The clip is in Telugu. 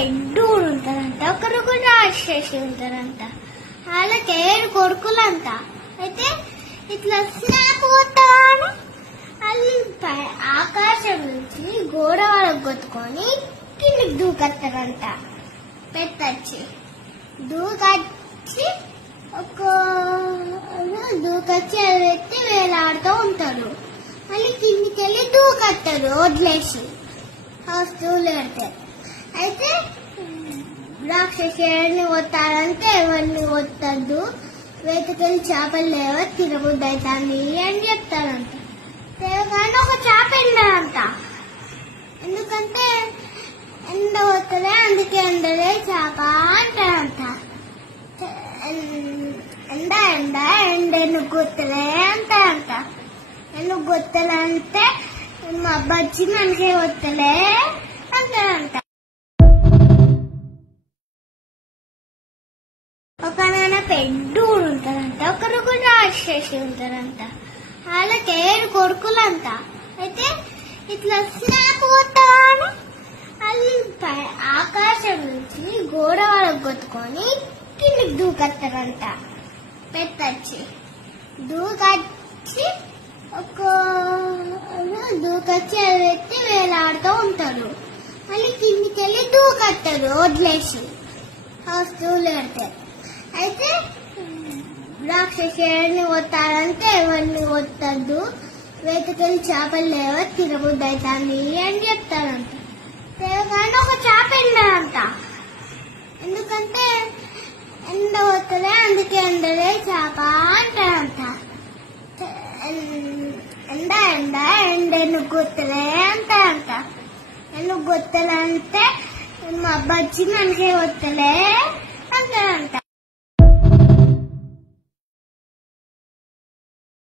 పెద్ద ఉంటారంట, ఒకరు కూడా రాక్షసి ఉంటారంట. వాళ్ళకి 7 కొడుకులంట. అయితే ఇట్లా స్నాప్ కొట్టగానే వాళ్ళు ఆకాశం నుంచి గోడ వాళ్ళకి కొట్టుకొని కిందికి దూకొస్తారంట. పెట్టచ్చి దూకొచ్చి దూకొచ్చి అది ఎత్తి వేలాడుతూ ఉంటారు. మళ్ళీ కిందికి వెళ్ళి దూకొస్తారు వదిలేసి వస్తువులు పెడితే. అయితే రాక్షసి ఎవరిని కొట్టాలంటే ఎవరిని కొట్టద్దు, వేటకెళ్ళి చేపలు లేవో తినబుద్ధి అవుతుంది అని చెప్తారంట. కానీ ఒక చేప ఎండదంట. ఎందుకంటే ఎండ కొట్టలే, అందుకే ఎండలే చేప అంటారంట. ఎండ ఎండ ఎండ ఎందుకు గుర్తులే అంటారంట. ఎందుకు గుర్తులంటే మా బజ్జి మనకే గుర్తులే అంటారంట. ఒక నాన్న పెద్ద ఉంటారంట, ఒకరు కూడా రాక్షసి ఉంటారంట. వాళ్ళకి 7 కొడుకులంట. అయితే ఇట్లా స్నాప్ కొట్టగానే వాళ్ళు ఆకాశం నుంచి గోడ వాళ్ళకి కొట్టుకొని కిందికి దూకొస్తారంట. పెట్టచ్చి దూకొచ్చి దూకొచ్చి అది ఎత్తి వేలాడుతూ ఉంటారు. మళ్ళీ కిందికి వెళ్ళి దూకొస్తారు వదిలేసి వస్తువులు పెడితే. అయితే రాక్షసి ఎవరిని కొట్టాలంటే ఎవరిని కొట్టద్దు, వేటకెళ్ళి చేపలు లేవో తినబుద్ధి అవుతుంది అని చెప్తారంట. కానీ ఒక చేప ఎండదంట. ఎందుకంటే ఎండ కొట్టలే, అందుకే ఎండలే చేప అంటారంట. ఎండ ఎండ ఎండ ఎందుకు గుర్తులే అంటారంట. ఎందుకు గుర్తులంటే మా బజ్జి మనకే గుర్తులే అంటారంట.